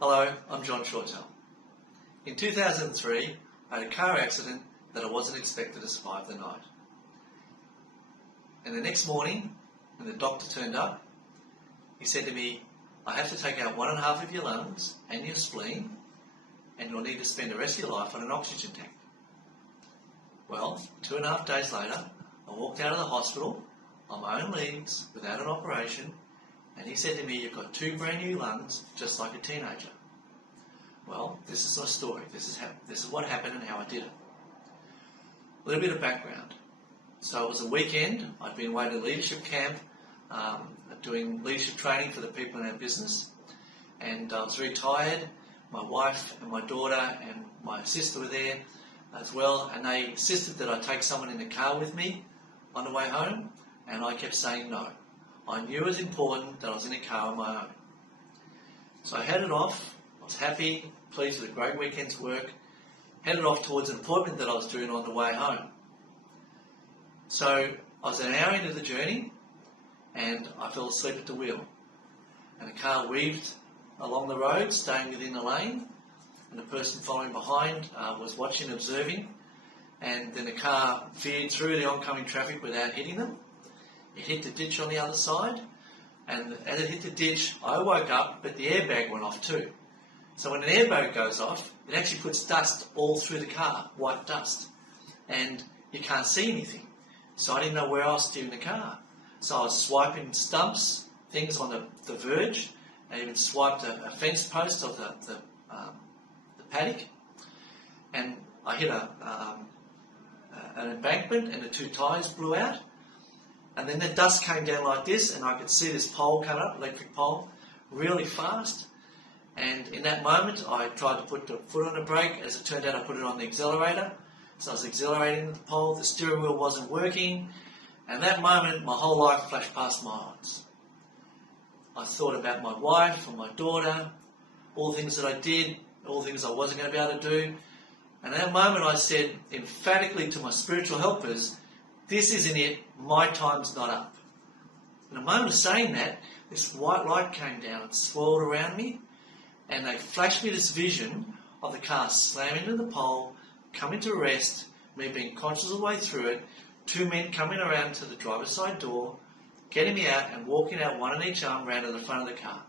Hello, I'm John Shortell. In 2003, I had a car accident that I wasn't expected to survive the night. And the next morning, when the doctor turned up, he said to me, I have to take out 1.5 of your lungs and your spleen, and you'll need to spend the rest of your life on an oxygen tank. Well, 2.5 days later, I walked out of the hospital on my own legs without an operation, and he said to me, you've got 2 brand new lungs, just like a teenager. Well, this is my story. This is what happened and how I did it. A little bit of background. So it was a weekend. I'd been away to leadership camp, doing leadership training for the people in our business, and I was very tired. My wife and my daughter and my sister were there as well, and they insisted that I take someone in the car with me on the way home, and I kept saying no. I knew it was important that I was in a car on my own. So I headed off. I was happy, pleased with a great weekend's work, headed off towards an appointment that I was doing on the way home. So I was an hour into the journey, and I fell asleep at the wheel. And the car weaved along the road, staying within the lane, and the person following behind was watching, observing, and then the car veered through the oncoming traffic without hitting them. It hit the ditch on the other side, and as it hit the ditch, I woke up, but the airbag went off too. So when an airbag goes off, it actually puts dust all through the car, white dust, and you can't see anything. So I didn't know where I was steering the car. So I was swiping stumps, things on the verge, and even swiped a fence post of the paddock, and I hit an embankment, and the 2 tyres blew out. And then the dust came down like this, and I could see this pole come up, electric pole, really fast. And in that moment, I tried to put the foot on the brake. As it turned out, I put it on the accelerator. So I was accelerating the pole. The steering wheel wasn't working. And that moment, my whole life flashed past my eyes. I thought about my wife and my daughter, all the things that I did, all the things I wasn't going to be able to do. And at that moment, I said emphatically to my spiritual helpers, this isn't it. My time's not up. In the moment of saying that, this white light came down and swirled around me, and they flashed me this vision of the car slamming into the pole, coming to rest, me being conscious of the way through it, 2 men coming around to the driver's side door, getting me out and walking out, one on each arm, round to the front of the car.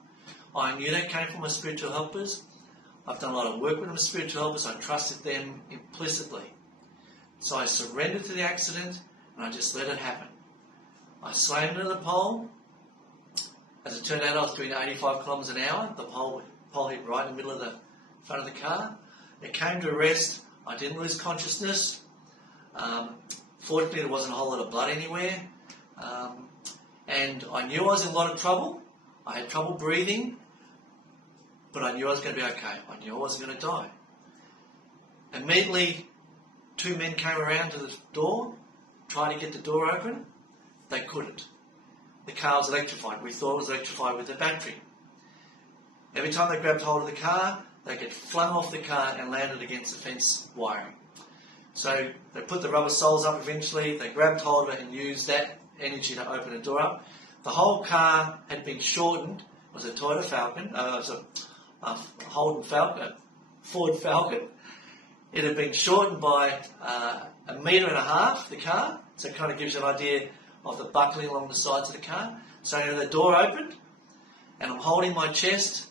I knew that came from my spiritual helpers. I've done a lot of work with my spiritual helpers. I trusted them implicitly. So I surrendered to the accident, and I just let it happen. I slammed into the pole. As it turned out, I was doing 85 kilometres an hour. The pole hit right in the middle of the front of the car. It came to rest. I didn't lose consciousness. Fortunately, there wasn't a whole lot of blood anywhere. And I knew I was in a lot of trouble. I had trouble breathing, but I knew I was going to be okay. I knew I wasn't going to die. Immediately, 2 men came around to the door, tried to get the door open. They couldn't. The car was electrified. We thought it was electrified with the battery. Every time they grabbed hold of the car, they get flung off the car and landed against the fence wiring. So they put the rubber soles up eventually, they grabbed hold of it and used that energy to open the door up. The whole car had been shortened. It was a Toyota Falcon, it was a Holden Falcon, Ford Falcon. It had been shortened by 1.5 metre, the car, so it kind of gives you an idea of the buckling along the sides of the car. So the door opened, and I'm holding my chest,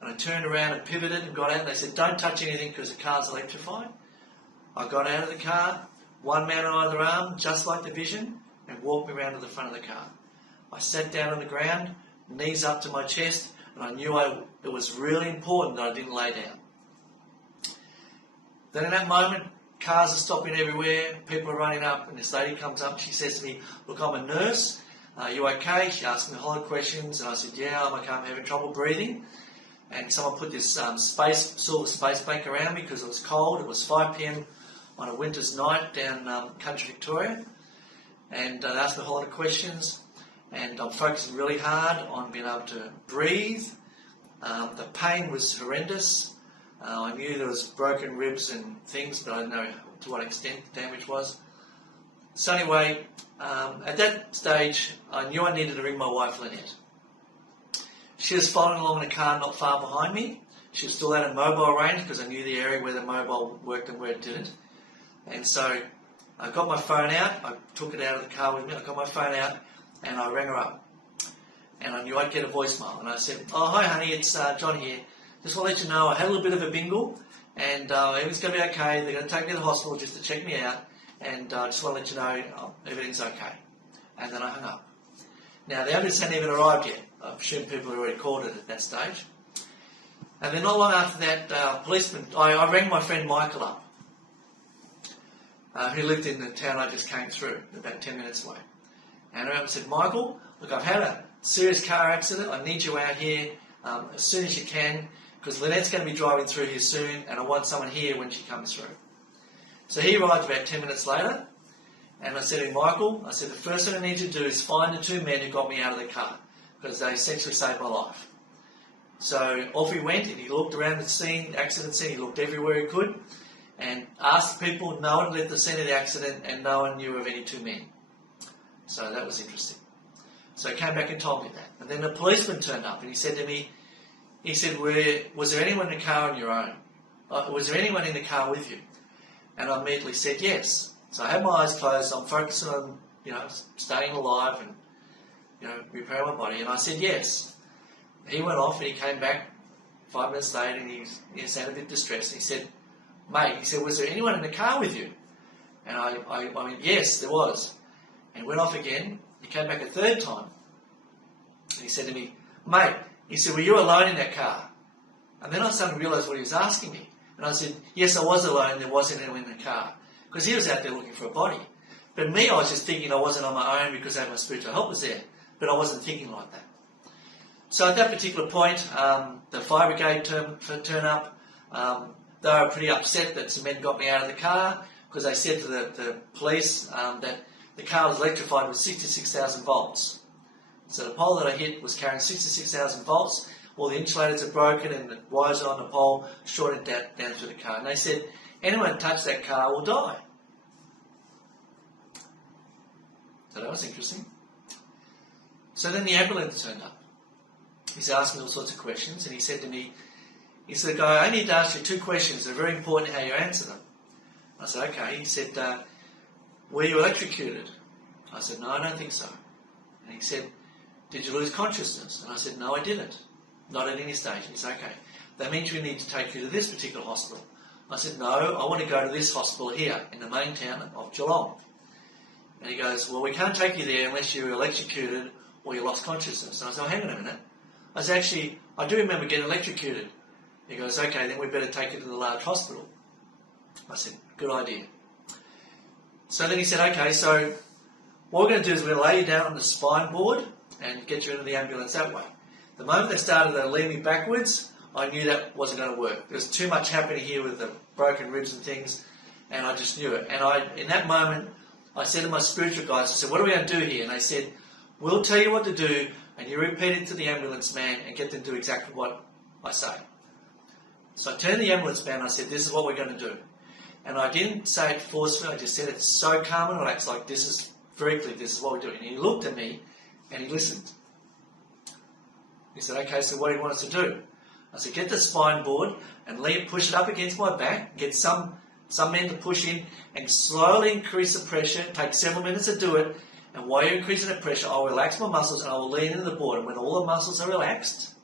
and I turned around and pivoted and got out, and they said, don't touch anything because the car's electrified. I got out of the car, 1 man on either arm, just like the vision, and walked me around to the front of the car. I sat down on the ground, knees up to my chest, and I knew it was really important that I didn't lay down. Then in that moment, cars are stopping everywhere, people are running up, and this lady comes up, she says to me, look, I'm a nurse, are you okay? She asked me a whole lot of questions, and I said, yeah, I'm okay, I'm having trouble breathing. And someone put this silver space blanket around me because it was cold. It was 5 p.m. on a winter's night down country Victoria. And they asked me a whole lot of questions. And I'm focusing really hard on being able to breathe. The pain was horrendous. I knew there was broken ribs and things, but I didn't know to what extent the damage was. So anyway, at that stage, I knew I needed to ring my wife, Lynette. She was following along in a car not far behind me. She was still out of mobile range because I knew the area where the mobile worked and where it didn't. And so I got my phone out. I took it out of the car with me. I got my phone out and I rang her up. And I knew I'd get a voicemail. And I said, "Oh, hi, honey, it's John here. Just want to let you know I had a little bit of a bingle and everything's going to be okay. They're going to take me to the hospital just to check me out. And I just want to let you know everything's okay." And then I hung up. Now, the ambulance hadn't even arrived yet. I presume people had already called it at that stage. And then not long after that, policeman, I rang my friend Michael up, who lived in the town I just came through, about 10 minutes away. And I said, "Michael, look, I've had a serious car accident. I need you out here as soon as you can, because Lynette's going to be driving through here soon, and I want someone here when she comes through." So he arrived about 10 minutes later, and I said to him, "Michael," I said, "the first thing I need you to do is find the two men who got me out of the car, because they essentially saved my life." So off he went, and he looked around the scene, accident scene, he looked everywhere he could, and asked people. No one left the scene of the accident, and no one knew of any two men. So that was interesting. So he came back and told me that. And then the policeman turned up, and he said to me, he said, "Was there anyone in the car on your own? Was there anyone in the car with you?" And I immediately said yes. So I had my eyes closed, I'm focusing on, staying alive and, repairing my body. And I said yes. He went off and he came back 5 minutes later and he sounded a bit distressed. And he said, "Mate," he said, "was there anyone in the car with you?" And I went, "Yes, there was." And he went off again. He came back a third time. And he said to me, "Mate," he said, "were you alone in that car?" And then I suddenly realised what he was asking me. And I said, "Yes, I was alone. There wasn't anyone in the car." Because he was out there looking for a body. But me, I was just thinking I wasn't on my own because I had my spiritual helpers there. But I wasn't thinking like that. So at that particular point, the fire brigade turn up. They were pretty upset that some men got me out of the car because they said to the police that the car was electrified with 66,000 volts. So the pole that I hit was carrying 66,000 volts. All the insulators are broken and the wires on the pole shorted down through the car. And they said, anyone touch that car will die. So that was interesting. So then the ambulance turned up. He's asked me all sorts of questions, and he said to me, he said, "I need to ask you two questions. They're very important how you answer them." I said, "Okay." He said, "Were you electrocuted?" I said, "No, I don't think so." And he said, "Did you lose consciousness?" And I said, "No, I didn't. Not at any stage." And he said, "Okay, that means we need to take you to this particular hospital." I said, "No, I want to go to this hospital here in the main town of Geelong." And he goes, "Well, we can't take you there unless you're electrocuted or you lost consciousness." And I said, "Oh, hang on a minute. I said, actually, I do remember getting electrocuted." He goes, "Okay, then we better take you to the large hospital." I said, "Good idea." So then he said, "Okay, so what we're going to do is we're going to lay you down on the spine board and get you into the ambulance that way." The moment they started to lean me backwards, I knew that wasn't going to work. There was too much happening here with the broken ribs and things, and I just knew it. And in that moment, I said to my spiritual guys, I said, "What are we going to do here?" And they said, "We'll tell you what to do, and you repeat it to the ambulance man and get them to do exactly what I say." So I turned to the ambulance man and I said, "This is what we're going to do." And I didn't say it forcefully, I just said it so calm and relaxed, like, this is very clear, this is what we're doing. And he looked at me and he listened. He said, "Okay, so what do you want us to do?" I said, "Get the spine board and push it up against my back, get some men to push in and slowly increase the pressure. Take several minutes to do it. And while you're increasing the pressure, I'll relax my muscles and I will lean into the board. And when all the muscles are relaxed,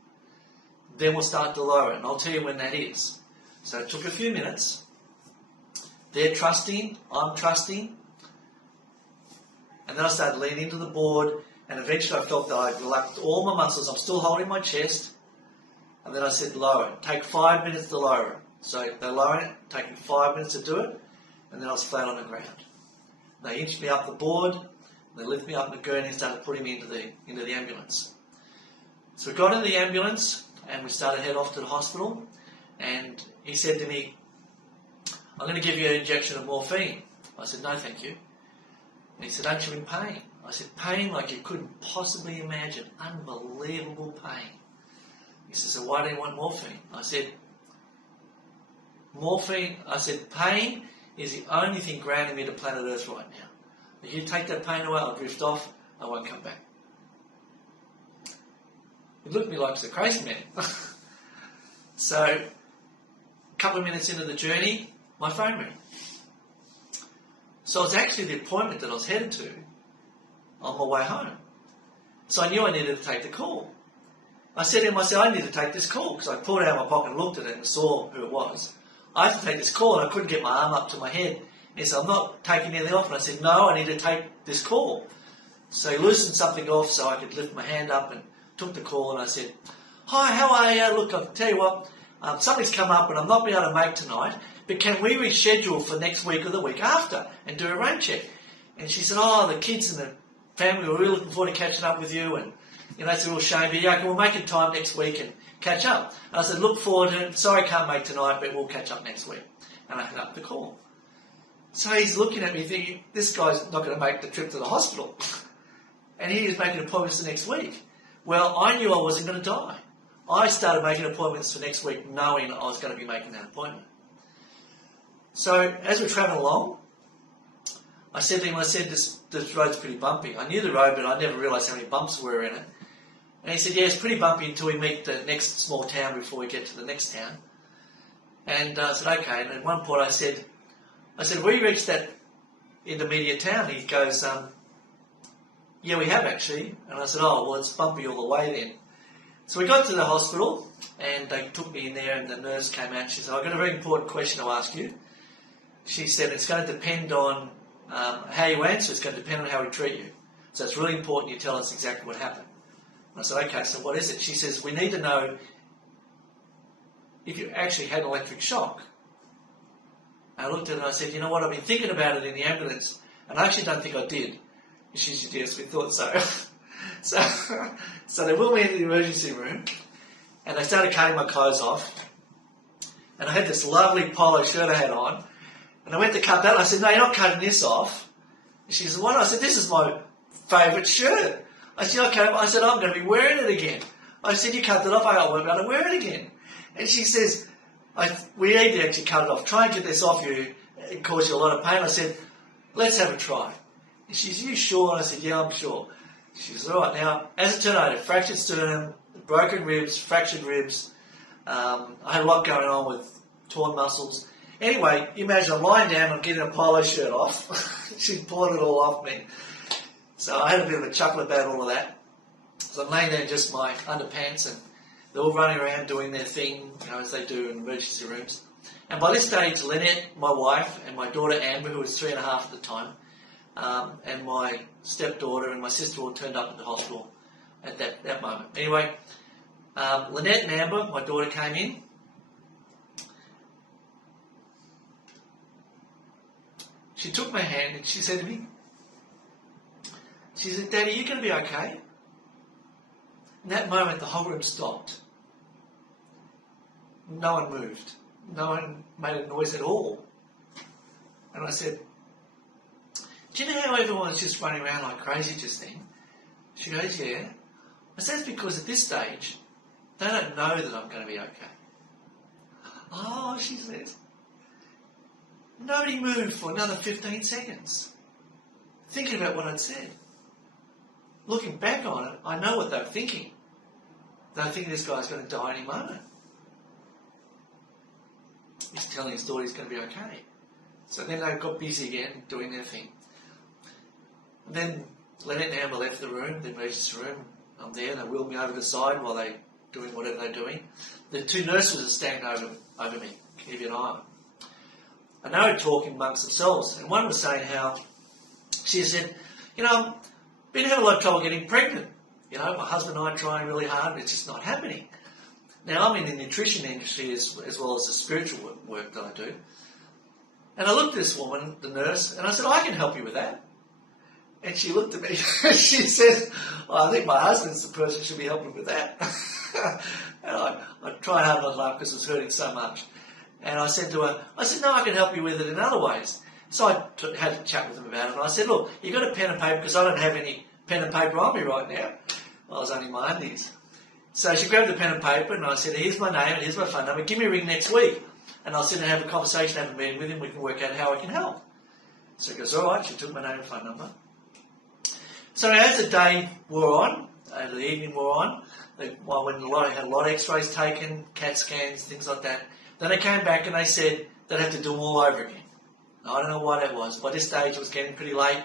then we'll start to lower it. And I'll tell you when that is." So it took a few minutes. They're trusting, I'm trusting. And then I started leaning into the board, and eventually I felt that I'd relaxed all my muscles. I'm still holding my chest. And then I said, "Lower it. Take 5 minutes to lower it." So they lowered it, taking 5 minutes to do it, and then I was flat on the ground. They inched me up the board. They lifted me up in the gurney and started putting me into the ambulance. So we got into the ambulance and we started to head off to the hospital. And he said to me, "I'm going to give you an injection of morphine." I said, "No, thank you." And he said, "Aren't you in pain?" I said, "Pain like you couldn't possibly imagine. Unbelievable pain." He said, "So why do you want morphine?" I said, "Pain is the only thing grounding me to planet Earth right now. If you take that pain away, I'll drift off, I won't come back." He looked at me like I was a crazy man. So, a couple of minutes into the journey, my phone rang. So it was actually the appointment that I was headed to on my way home. So I knew I needed to take the call. I said to him, I need to take this call, because I pulled it out of my pocket and looked at it and saw who it was. I had to take this call, and I couldn't get my arm up to my head. He said, I'm not taking anything off. And I said, no, I need to take this call. So he loosened something off so I could lift my hand up and took the call, and I said, hi, how are you? Look, I'll tell you what, something's come up and I'm not being able to make tonight, but can we reschedule for next week or the week after and do a rain check? And she said, oh, the kids and the family were really looking forward to catching up with you, and it's a real shame, but yeah, we'll make it time next week and catch up. And I said, look forward to it. Sorry I can't make tonight, but we'll catch up next week. And I hung up the call. So he's looking at me thinking, this guy's not going to make the trip to the hospital. And he was making appointments the next week. Well, I knew I wasn't going to die. I started making appointments for next week knowing I was going to be making that appointment. So as we're travelling along, I said to him, this road's pretty bumpy. I knew the road, but I never realised how many bumps were in it. And he said, yeah, it's pretty bumpy until we meet the next small town before we get to the next town. And I said, okay. And at one point I said, we reached that intermediate town. He goes, yeah, we have actually. And I said, oh, well, it's bumpy all the way then. So we got to the hospital, and they took me in there, and the nurse came out. She said, I've got a very important question to ask you. She said, it's going to depend on how you answer. It's going to depend on how we treat you. So it's really important you tell us exactly what happened. And I said, okay, so what is it? She says, we need to know if you actually had electric shock. And I looked at it and I said, you know what, I've been thinking about it in the ambulance, and I actually don't think I did. And she said, yes, we thought so. So they wheeled me into the emergency room, and they started cutting my clothes off. And I had this lovely polo shirt I had on, and I went to cut that, and I said, no, you're not cutting this off. And she said, what? I said, this is my favourite shirt. I said, okay. I said, I'm going to be wearing it again. I said, you cut it off. I won't be able to wear it again. And she says, we need to actually cut it off. Try and get this off you. It causes you a lot of pain. I said, let's have a try. And she said, you sure? And I said, yeah, I'm sure. She says, all right. Now, as it turned out, fractured sternum, broken ribs, fractured ribs. I had a lot going on with torn muscles. Anyway, you imagine I'm lying down, I'm getting a polo shirt off. She's pulling it all off me. So I had a bit of a chuckle about all of that. So I'm laying there in just my underpants, and they're all running around doing their thing, as they do in emergency rooms. And by this stage, Lynette, my wife, and my daughter Amber, who was 3.5 at the time, and my stepdaughter and my sister all turned up at the hospital at that moment. Anyway, Lynette and Amber, my daughter, came in. She took my hand and she said to me, she said, Daddy, are you going to be okay? In that moment, the whole room stopped. No one moved. No one made a noise at all. And I said, do you know how everyone was just running around like crazy just then? She goes, yeah. I said, it's because at this stage, they don't know that I'm going to be okay. Oh, she says. Nobody moved for another 15 seconds. Thinking about what I'd said. Looking back on it, I know what they were thinking. They were thinking this guy's going to die any moment. He's telling his daughter he's going to be okay. So then they got busy again doing their thing. And then Lynette and Amber left the room, the emergency room. I'm there, they wheeled me over the side while they're doing whatever they're doing. The two nurses are standing over me, keep an eye on. And they were talking amongst themselves. And one was saying how, she said, I've been having a lot of trouble getting pregnant. My husband and I are trying really hard, but it's just not happening. Now, I'm in the nutrition industry as well as the spiritual work that I do. And I looked at this woman, the nurse, and I said, I can help you with that. And she looked at me and she said, I think my husband's the person who should be helping with that. And I tried hard not to laugh because it was hurting so much. And I said to her, no, I can help you with it in other ways. So I had a chat with them about it. And I said, look, you got a pen and paper because I don't have any pen and paper on me right now. I was only in my undies. So she grabbed the pen and paper and I said, here's my name and here's my phone number. Give me a ring next week. And I'll sit and have a conversation, have a meeting with him. We can work out how I can help. So he goes, all right. She took my name and phone number. So as the day wore on, over the evening wore on. I had a lot of x-rays taken, CAT scans, things like that. Then they came back and they said they'd have to do them all over again. I don't know why that was. By this stage, it was getting pretty late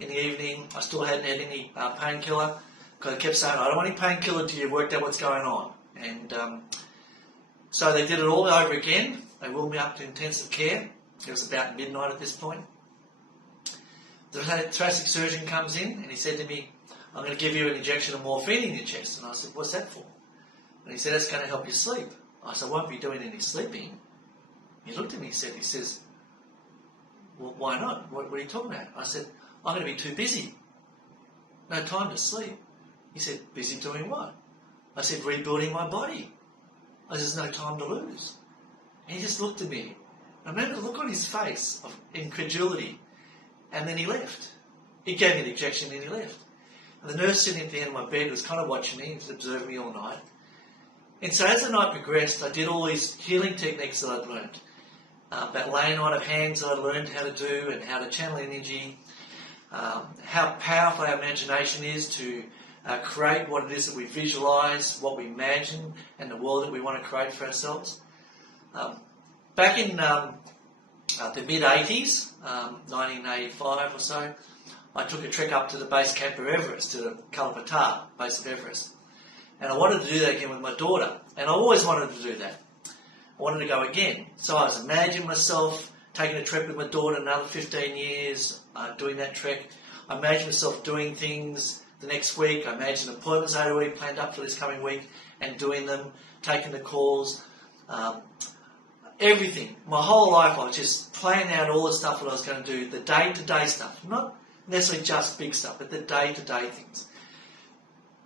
in the evening. I still hadn't had any painkiller because I kept saying, I don't want any painkiller until you've worked out what's going on. And so they did it all over again. They wheeled me up to intensive care. It was about midnight at this point. The thoracic surgeon comes in and he said to me, I'm going to give you an injection of morphine in your chest. And I said, what's that for? And he said, it's going to help you sleep. I said, I won't be doing any sleeping. He looked at me, he says, well, why not? What are you talking about? I said, I'm going to be too busy. No time to sleep. He said, busy doing what? I said, rebuilding my body. I said, there's no time to lose. And he just looked at me. I remember the look on his face of incredulity. And then he left. He gave me the injection and he left. And the nurse sitting at the end of my bed was kind of watching me, was observing me all night. And so as the night progressed, I did all these healing techniques that I'd learned. About laying on of hands that I learned how to do and how to channel energy. How powerful our imagination is to create what it is that we visualise, what we imagine, and the world that we want to create for ourselves. Back in the mid-80s, 1985 or so, I took a trek up to the base camp of Everest, to the Kalapata, base of Everest. And I wanted to do that again with my daughter. And I always wanted to do that. I wanted to go again. So I was imagining myself taking a trip with my daughter another 15 years, doing that trek. I imagined myself doing things the next week. I imagined appointments I had already planned up for this coming week and doing them, taking the calls. Everything. My whole life I was just planning out all the stuff that I was going to do, the day-to-day stuff. Not necessarily just big stuff, but the day-to-day things.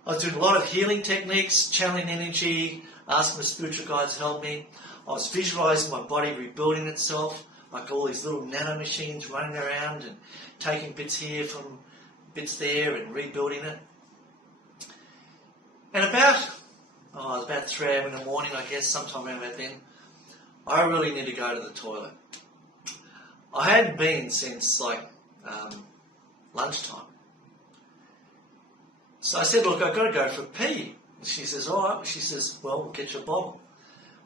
I was doing a lot of healing techniques, channeling energy, asking the spiritual guides to help me. I was visualising my body rebuilding itself, like all these little nano machines running around and taking bits here from bits there and rebuilding it. And it was about 3 a.m. in the morning, I guess, sometime around about then, I really need to go to the toilet. I hadn't been since lunchtime. So I said, look, I've got to go for a pee. And she says, all right. She says, well, we'll get you a bottle.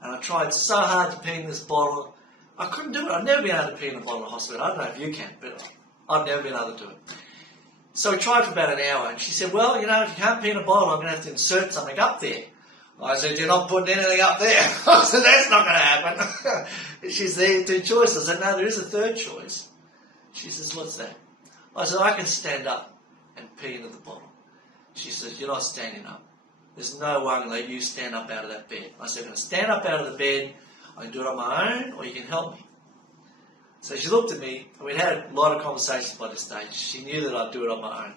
And I tried so hard to pee in this bottle. I couldn't do it. I've never been able to pee in a bottle in a hospital. I don't know if you can, but I've never been able to do it. So we tried for about an hour. And she said, well, if you can't pee in a bottle, I'm going to have to insert something up there. I said, you're not putting anything up there. I said, that's not going to happen. She said, there are 2 choices. I said, no, there is a third choice. She says, what's that? I said, I can stand up and pee into the bottle. She says, you're not standing up. There's no way I'm going to let you stand up out of that bed. I said, I'm going to stand up out of the bed. I can do it on my own, or you can help me. So she looked at me, and we'd had a lot of conversations by this stage. She knew that I'd do it on my own.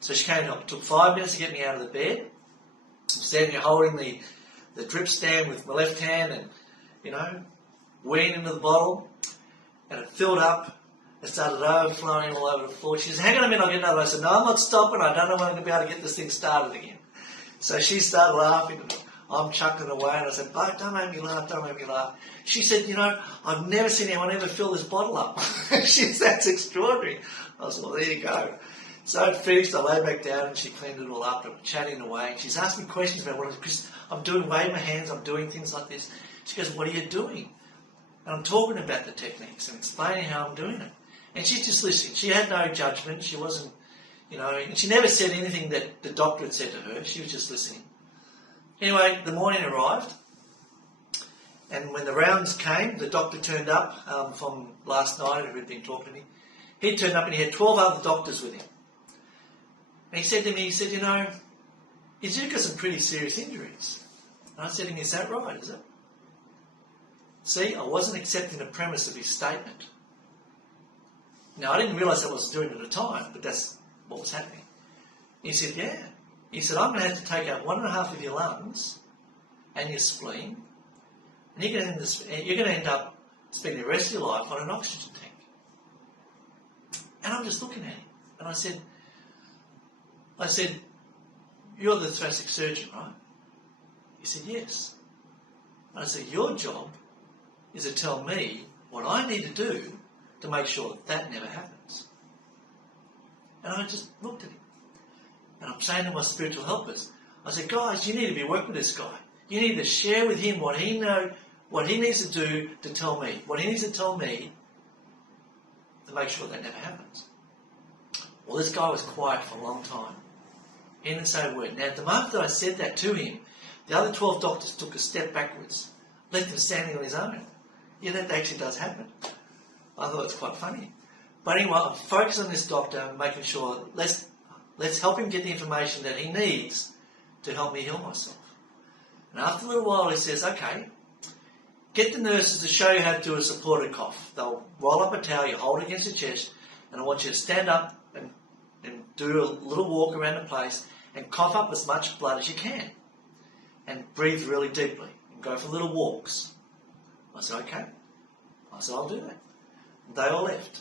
So she came and helped. It took 5 minutes to get me out of the bed. I'm standing here holding the drip stand with my left hand and, weeing into the bottle. And it filled up. It started overflowing all over the floor. She said, hang on a minute, I'll get another. I said, no, I'm not stopping. I don't know when I'm going to be able to get this thing started again. So she started laughing. I'm chuckling away. And I said, don't make me laugh, don't make me laugh. She said, I've never seen anyone ever fill this bottle up. She said, that's extraordinary. I said, well, there you go. So I finished, I lay back down and she cleaned it all up and chatting away. She's asking me questions about what because I'm doing, waving my hands, I'm doing things like this. She goes, what are you doing? And I'm talking about the techniques and explaining how I'm doing it. And she's just listening. She had no judgment. She wasn't, and she never said anything that the doctor had said to her. She was just listening. Anyway, the morning arrived. And when the rounds came, the doctor turned up from last night who had been talking to me. He turned up and he had 12 other doctors with him. And he said to me, you've got some pretty serious injuries. And I said to him, is that right, is it? See, I wasn't accepting the premise of his statement. Now, I didn't realise that I was doing it at the time, but that's what was happening. He said, yeah. He said, I'm going to have to take out 1.5 of your lungs and your spleen, and you're going to end up spending the rest of your life on an oxygen tank. And I'm just looking at him, and I said, you're the thoracic surgeon, right? He said, yes. And I said, your job is to tell me what I need to do to make sure that never happens. And I just looked at him. And I'm saying to my spiritual helpers, I said, guys, you need to be working with this guy. You need to share with him what he needs to do to tell me, what he needs to tell me to make sure that never happens. Well, this guy was quiet for a long time. He didn't say a word. Now, at the moment that I said that to him, the other 12 doctors took a step backwards, left him standing on his own. Yeah, that actually does happen. I thought it was quite funny. But anyway, I'm focused on this doctor, making sure, let's help him get the information that he needs to help me heal myself. And after a little while, he says, okay, get the nurses to show you how to do a supported cough. They'll roll up a towel, you hold it against your chest, and I want you to stand up and do a little walk around the place and cough up as much blood as you can. And breathe really deeply and go for little walks. I said, okay. I said, I'll do that. And they all left.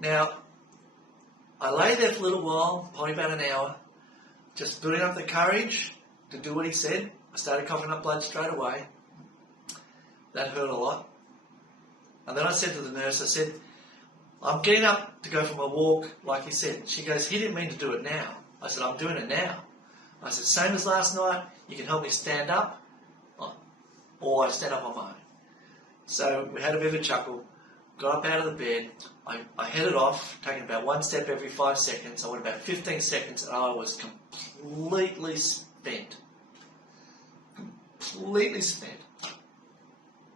Now, I lay there for a little while, probably about an hour, just building up the courage to do what he said. I started coughing up blood straight away. That hurt a lot. And then I said to the nurse, I said, I'm getting up to go for my walk like he said. She goes, he didn't mean to do it now. I said, I'm doing it now. I said, same as last night, you can help me stand up, or I stand up on my own. So we had a bit of a chuckle, got up out of the bed, I headed off, taking about one step every 5 seconds. I went about 15 seconds and I was completely spent. Completely spent.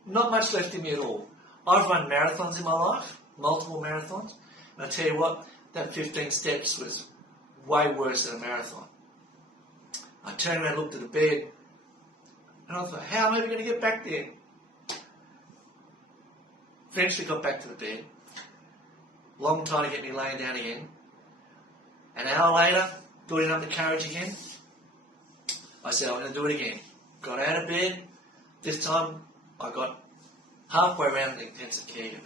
Not much left in me at all. I've run marathons in my life, multiple marathons, and I tell you what, that 15 steps was way worse than a marathon. I turned around, looked at the bed, and I thought, how am I ever going to get back there? Eventually got back to the bed. Long time to get me laying down again. An hour later, building up the courage again. I said, I'm going to do it again. Got out of bed. This time, I got halfway around the intensive care unit.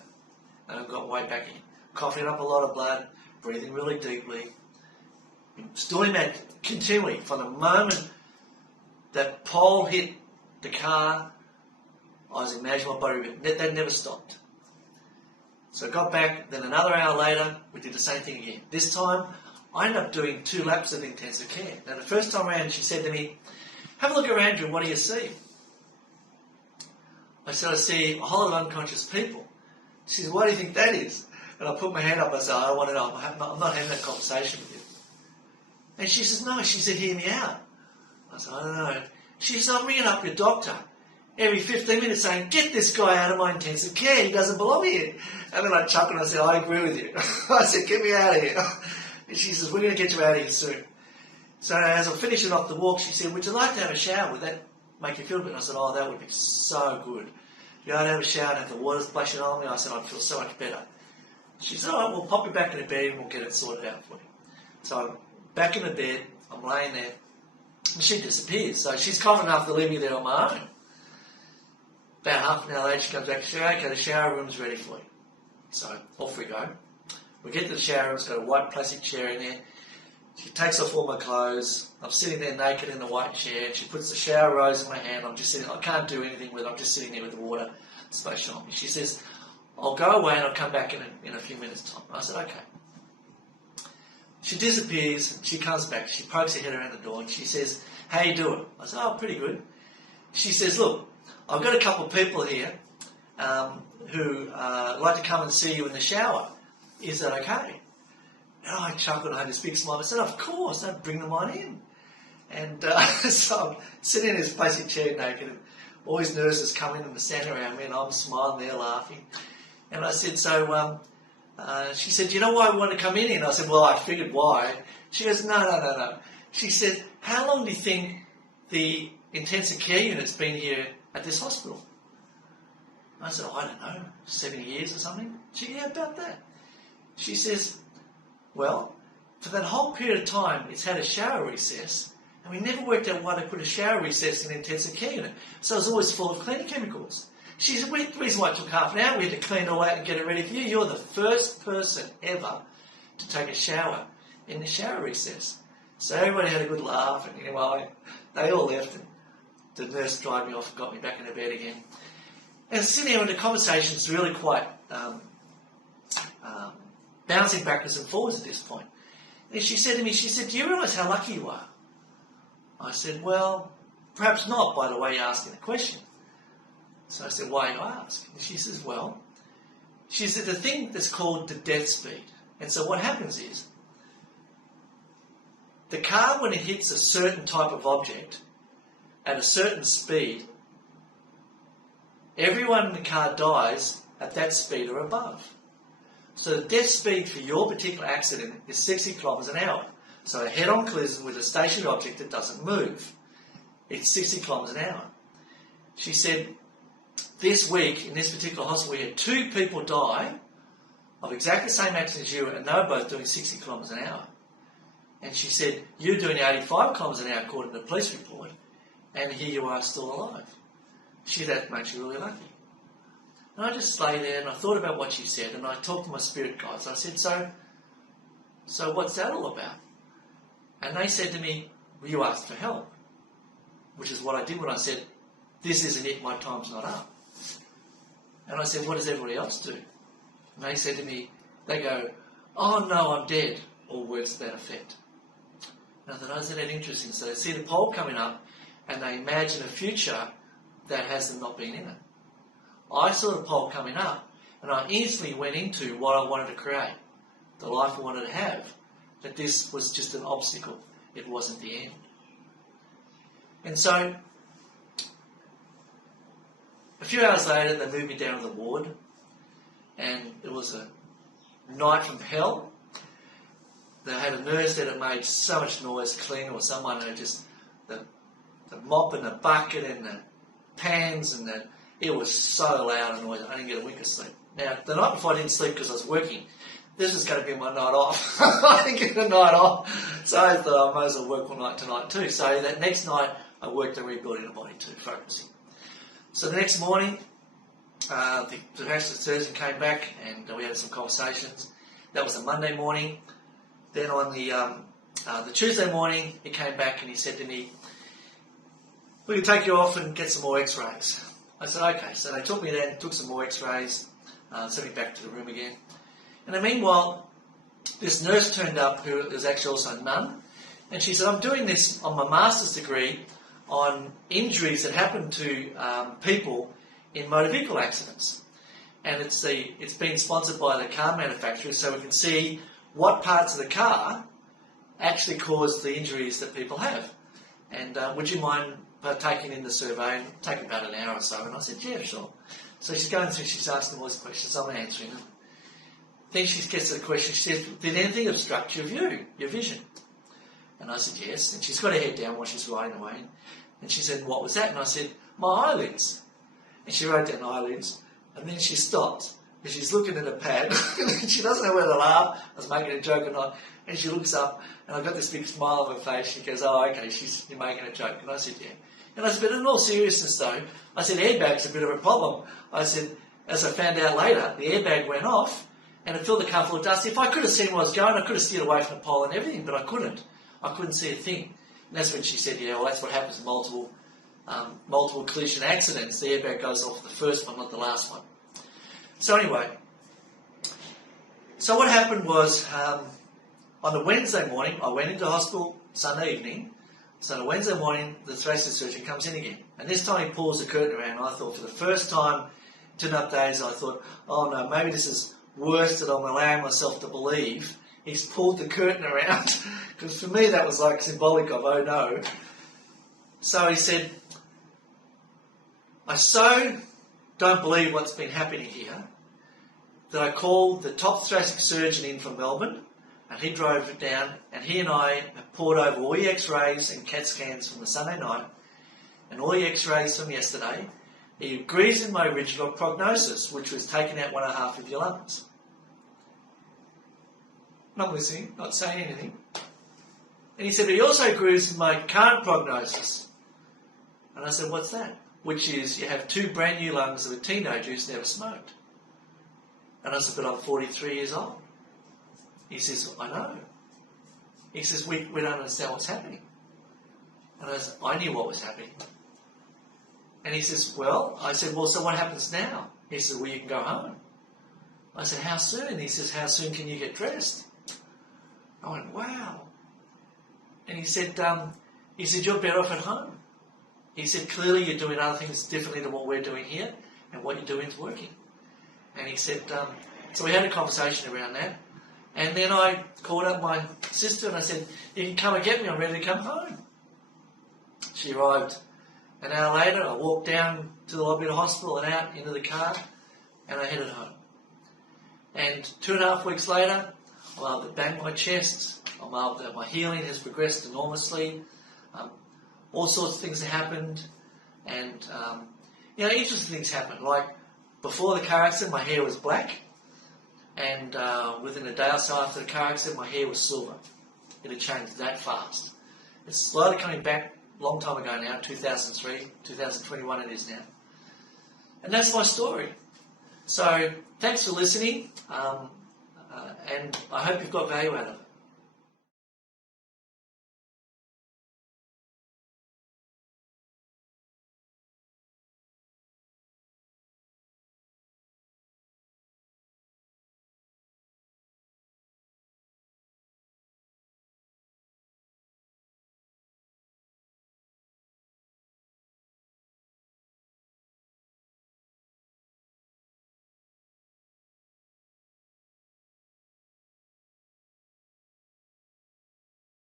And I got way back in. Coughing up a lot of blood, breathing really deeply. Doing that continually from the moment that pole hit the car. I was imagining my body, that never stopped. So I got back, then another hour later, we did the same thing again. This time, I ended up doing 2 laps of intensive care. Now, the first time around, she said to me, have a look around you, what do you see? I said, I see a whole lot of unconscious people. She said, what do you think that is? And I put my hand up, I said, I don't want to know, I'm not having that conversation with you. And she says, no, she said, hear me out. I said, I don't know. She said, I'm ringing up your doctor every 15 minutes saying, get this guy out of my intensive care, he doesn't belong here. And then I chuckled and I said, I agree with you. I said, get me out of here. And she says, we're going to get you out of here soon. So as I'm finishing off the walk, she said, would you like to have a shower? Would that make you feel good? And I said, oh, that would be so good. You know, to have a shower and have the water splashing on me. I said, I'd feel so much better. She said, all right, we'll pop you back in the bed and we'll get it sorted out for you. So I'm back in the bed, I'm laying there, and she disappears. So she's common enough to leave me there on my own. About half an hour later, she comes back, she says, okay, the shower room's ready for you. So off we go. We get to the shower room, it's got a white plastic chair in there. She takes off all my clothes. I'm sitting there naked in the white chair. She puts the shower rose in my hand. I'm just sitting, I can't do anything with it. I'm just sitting there with the water splashing on me. She says, I'll go away and I'll come back in a few minutes' time. I said, okay. She disappears, she comes back, she pokes her head around the door and she says, how you doing? I said, oh, pretty good. She says, look, I've got a couple of people here who like to come and see you in the shower. Is that okay? And I chuckled and I had this big smile. I said, of course, I'd bring them on in. And so I'm sitting in this plastic chair naked and all these nurses come in and stand around me and I'm smiling, they're laughing. And I said, so she said, do you know why I want to come in here? And I said, well, I figured why. She goes, no. She said, how long do you think the intensive care unit's been here at this hospital? I said, I don't know, 7 years or something. She said, yeah, about that. She says, well, for that whole period of time, it's had a shower recess, and we never worked out why they put a shower recess in an intensive care unit. So it was always full of cleaning chemicals. She said, the reason why it took half an hour, we had to clean it all out and get it ready for you. You're the first person ever to take a shower in the shower recess. So everybody had a good laugh, and anyway, they all left, and the nurse dried me off and got me back into bed again. And sitting there, and the conversation was really quite bouncing backwards and forwards at this point. And she said to me, do you realise how lucky you are? I said, well, perhaps not by the way you're asking the question. So I said, why you ask? And she says, she said the thing that's called the death speed. And so what happens is, the car, when it hits a certain type of object at a certain speed, everyone in the car dies at that speed or above. So the death speed for your particular accident is 60 kilometres an hour. So a head-on collision with a stationary object that doesn't move, it's 60 kilometres an hour. She said, this week in this particular hospital we had 2 people die of exactly the same accident as you, and they were both doing 60 kilometres an hour. And she said, you're doing 85 kilometres an hour according to the police report, and here you are still alive. She said, that makes you really lucky. And I just lay there and I thought about what she said, and I talked to my spirit guides. I said, so what's that all about? And they said to me, well, you asked for help, which is what I did when I said, this isn't it, my time's not up. And I said, what does everybody else do? And they said to me, they go, oh no, I'm dead, or words to that effect. And I thought, oh, isn't that interesting? So they see the pole coming up and they imagine a future that has them not being in it. I saw the pole coming up and I instantly went into what I wanted to create, the life I wanted to have, that this was just an obstacle. It wasn't the end. And so, a few hours later, they moved me down to the ward, and it was a night from hell. They had a nurse that had made so much noise, cleaner, or someone who just, the mop and the bucket and the pans and it was so loud and noisy. I didn't get a wink of sleep. Now, the night before I didn't sleep because I was working. This was going to be my night off. I didn't get a night off. So I thought I might as well work all night tonight too. So that next night, I worked on rebuilding the body too, focusing. So the next morning, the vascular surgeon came back and we had some conversations. That was a Monday morning. Then on the Tuesday morning, he came back and he said to me, we can take you off and get some more x-rays. I said, okay. So they took me there and took some more x-rays, sent me back to the room again. And then meanwhile, this nurse turned up who was actually also a nun, and she said, I'm doing this on my master's degree on injuries that happen to people in motor vehicle accidents. And it's been sponsored by the car manufacturers so we can see what parts of the car actually cause the injuries that people have. And would you mind partaking in the survey? And take about an hour or so. And I said, yeah, sure. So she's going through, she's asking all these questions, I'm answering them. Then she gets to the question, she says, did anything obstruct your view, your vision? And I said, yes. And she's got her head down while she's writing away. And she said, what was that? And I said, my eyelids. And she wrote down eyelids. And then she stopped. And she's looking at a pad. And she doesn't know whether to laugh. I was making a joke or not. And she looks up. And I got this big smile on her face. She goes, oh, okay, you're making a joke. And I said, yeah. And I said, but in all seriousness though, I said, airbag's a bit of a problem. I said, as I found out later, the airbag went off. And it filled the car full of dust. If I could have seen where I was going, I could have steered away from the pole and everything, but I couldn't. I couldn't see a thing. And that's when she said, yeah, well, that's what happens in multiple collision accidents. The airbag goes off the first one, not the last one. So anyway, so what happened was on the Wednesday morning, I went into hospital Sunday evening. So on the Wednesday morning, the thoracic surgeon comes in again. And this time he pulls the curtain around. And I thought for the first time, 2.5 days, I thought, oh no, maybe this is worse that I'm allowing myself to believe. He's pulled the curtain around, because for me that was like symbolic of, oh no. So he said, I so don't believe what's been happening here that I called the top thoracic surgeon in from Melbourne, and he drove it down, and he and I have poured over all the x-rays and CAT scans from the Sunday night, and all the x-rays from yesterday. He agrees in my original prognosis, which was taking out 1.5 of your lungs. Not listening, not saying anything. And he said, but he also agrees with my current prognosis. And I said, what's that? Which is you have 2 brand new lungs of a teenager who's never smoked. And I said, but I'm 43 years old. He says, I know. He says, we don't understand what's happening. And I said, I knew what was happening. And he says, I said, so what happens now? He says, well, you can go home. I said, how soon? He says, how soon can you get dressed? I went, wow. And he said, you're better off at home. He said, clearly you're doing other things differently than what we're doing here, and what you're doing is working. And he said, so we had a conversation around that. And then I called up my sister and I said, you can come and get me, I'm ready to come home. She arrived an hour later. I walked down to the lobby of the hospital and out into the car, and I headed home. And 2.5 weeks later, I'm able to bang my chest. My healing has progressed enormously. All sorts of things have happened. And, interesting things happened. Like, before the car accident, my hair was black. And within a day or so after the car accident, my hair was silver. It had changed that fast. It's slowly coming back a long time ago now, 2003, 2021 it is now. And that's my story. So, thanks for listening. And I hope you've got value out of it.